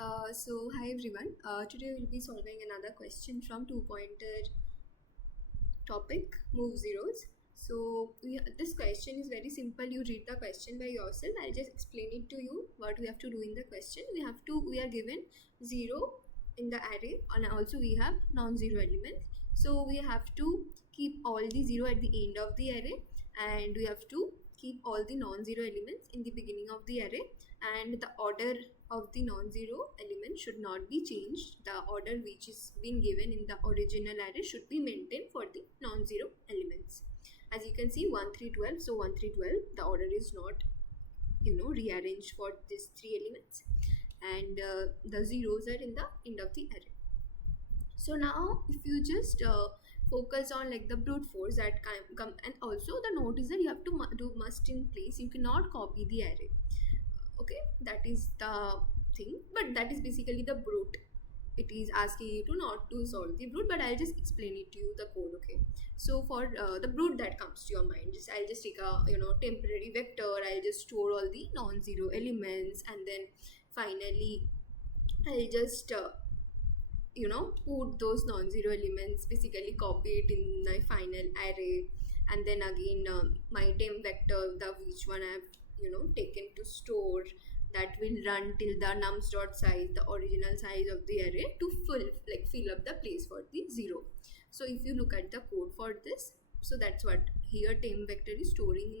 Hi everyone. Today we'll be solving another question from two-pointer topic, move zeros. This question is very simple. You read the question by yourself. I'll just explain it to you what we have to do in the question. We are given zero in the array, and also we have non-zero elements. So we have to keep all the zero at the end of the array, and we have to keep all the non-zero elements in the beginning of the array, and the order of the non-zero element should not be changed. The order which is been given in the original array should be maintained for the non-zero elements. As you can see, 1 3 12. So 1 3 12, the order is not rearranged for these three elements, and the zeros are in the end of the array. So now if you just focus on like the brute force that come, and also the note is that you have to do must in place. You cannot copy the array. Okay, that is the thing, but that is basically the brute. It is asking you to not to solve the brute, but I'll just explain it to you the code. Okay, so for the brute that comes to your mind, I'll just take a temporary vector. I'll just store all the non-zero elements, and then finally I'll just put those non-zero elements, basically copy it in my final array, and then again my temp vector, the which one I've taken to store, that will run till the nums dot size, the original size of the array, to fill up the place for the zero. So if you look at the code for this, so that's what here temp vector is storing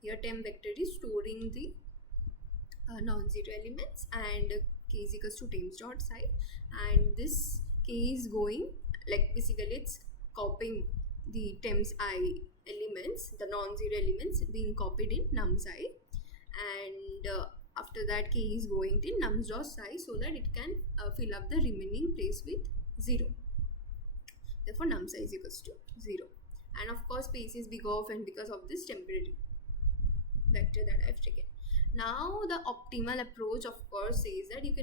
here temp vector is storing the non-zero elements, and k is equals to temps dot size, and this k is going, like basically it's copying the temps I elements, the non-zero elements being copied in nums I, and after that k is going till nums dot size, so that it can fill up the remaining place with 0. Therefore num size is equals to 0, and of course space is big off, and because of this temporary vector that I've taken. Now the optimal approach of course says that you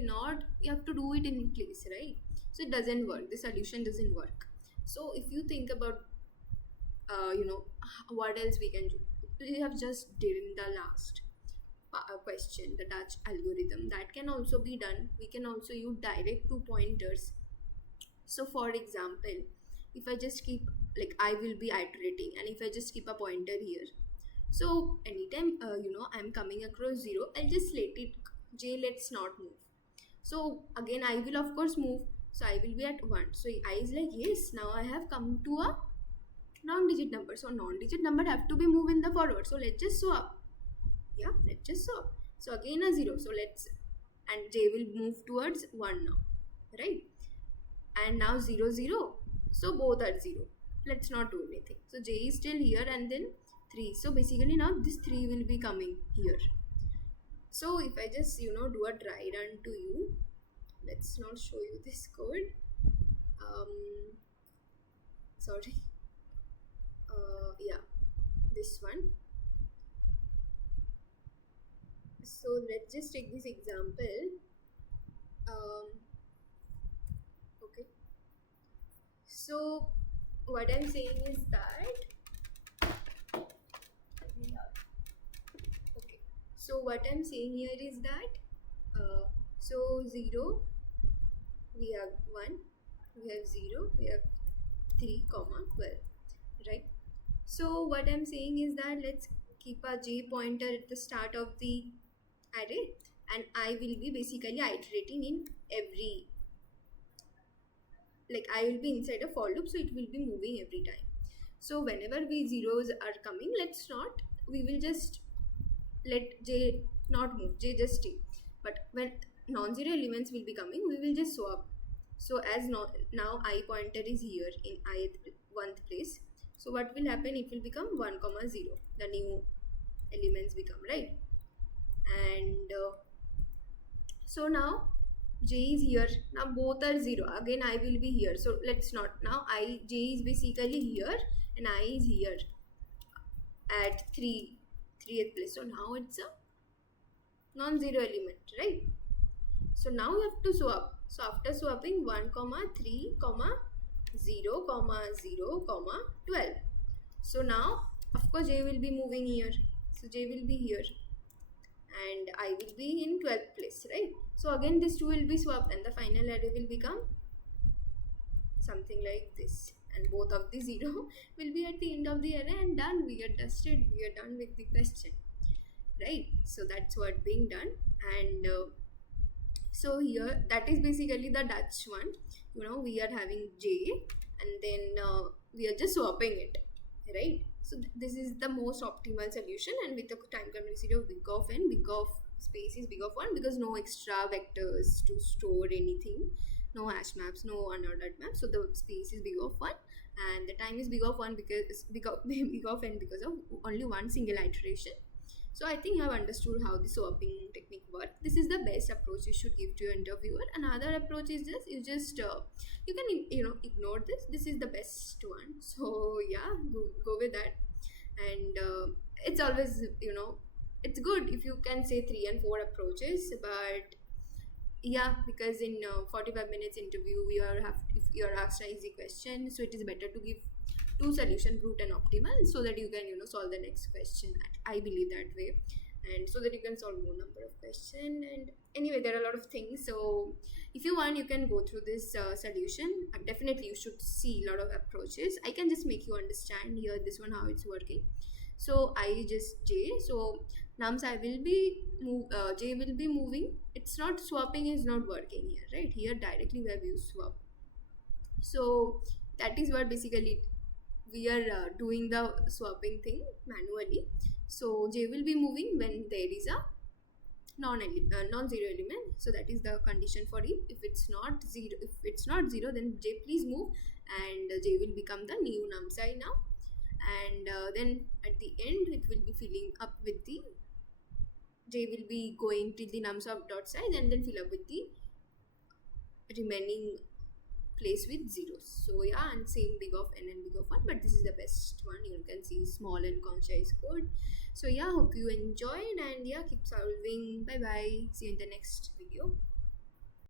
have to do it in place, right? So it doesn't work, the solution doesn't work. So if you think about what else we can do, we have just did in the last question, the Dutch algorithm, that can also be done. We can also use direct two pointers. So for example, if I just keep, like I will be iterating, and if I just keep a pointer here, so anytime I'm coming across 0, I'll just let it j, let's not move. So again I will of course move, so I will be at 1. So I is like, yes, now I have come to a non-digit number, so non-digit number have to be moved in the forward. So let's just swap. Yeah, let's just swap. So again a 0, so let's, and j will move towards 1 now, right? And now 0 0, so both are 0. Let's not do anything. So j is still here, and then 3. So basically now this 3 will be coming here. So if I just do a dry run to you, let's not show you this code. Sorry. Yeah, this one. So let's just take this example. Okay. So what I'm saying is that okay. So what I'm saying here is that so 0, we have 1, we have 0, we have 3 comma 12, right? So what I'm saying is that let's keep a j pointer at the start of the array, and I will be basically iterating in every, like I will be inside a for loop, so it will be moving every time. So whenever we zeros are coming, we will just let j not move, j just stay. But when non-zero elements will be coming, we will just swap. So as now I pointer is here in ith 1th place, so what will happen, it will become 1 comma 0, the new elements become, right? And so now j is here, now both are 0, again I will be here, so let's not, now j is basically here and I is here at 3th place, so now it's a non-zero element, right? So now we have to swap. So after swapping 1 comma 3 comma 0 comma 0 comma 12, so now of course j will be moving here, so j will be here and I will be in 12th place, right? So again this 2 will be swapped and the final array will become something like this, and both of the 0 will be at the end of the array, and done, we are dusted, we are done with the question, right? So that's what being done. And so here that is basically the Dutch one. We are having J, and then we are just swapping it, right? So this is the most optimal solution, and with the time complexity of big of n, big of space is big of 1, because no extra vectors to store anything, no hash maps, no unordered maps, so the space is big of 1, and the time is big of 1 because big of n because of only one single iteration. So I think you have understood how the swapping technique works. This is the best approach you should give to your interviewer. Another approach is you can ignore this. This is the best one. So yeah, go with that. And it's always it's good if you can say 3 and 4 approaches, but yeah, because in 45 minutes interview if you are asked an easy question, so it is better to give 2 solution, root and optimal, so that you can solve the next question. I believe that way, and so that you can solve more number of question. And anyway, there are a lot of things, so if you want you can go through this solution. Definitely you should see a lot of approaches. I can just make you understand here this one how it's working. So I just J, so nums I will be J will be moving. It's not swapping is not working here, right? Here directly we have used swap. So that is what basically we are doing the swapping thing manually. So J will be moving when there is a non-zero element. So that is the condition for it. If it's not zero, then J please move, and J will become the new numSci now. And then at the end it will be filling up with the J will be going till the nums of dot size, and then fill up with the remaining place with zeros. So yeah, and same big of n and big of 1, but this is the best one. You can see small and concise code. So yeah, hope you enjoyed, and yeah, keep solving. Bye bye, see you in the next video.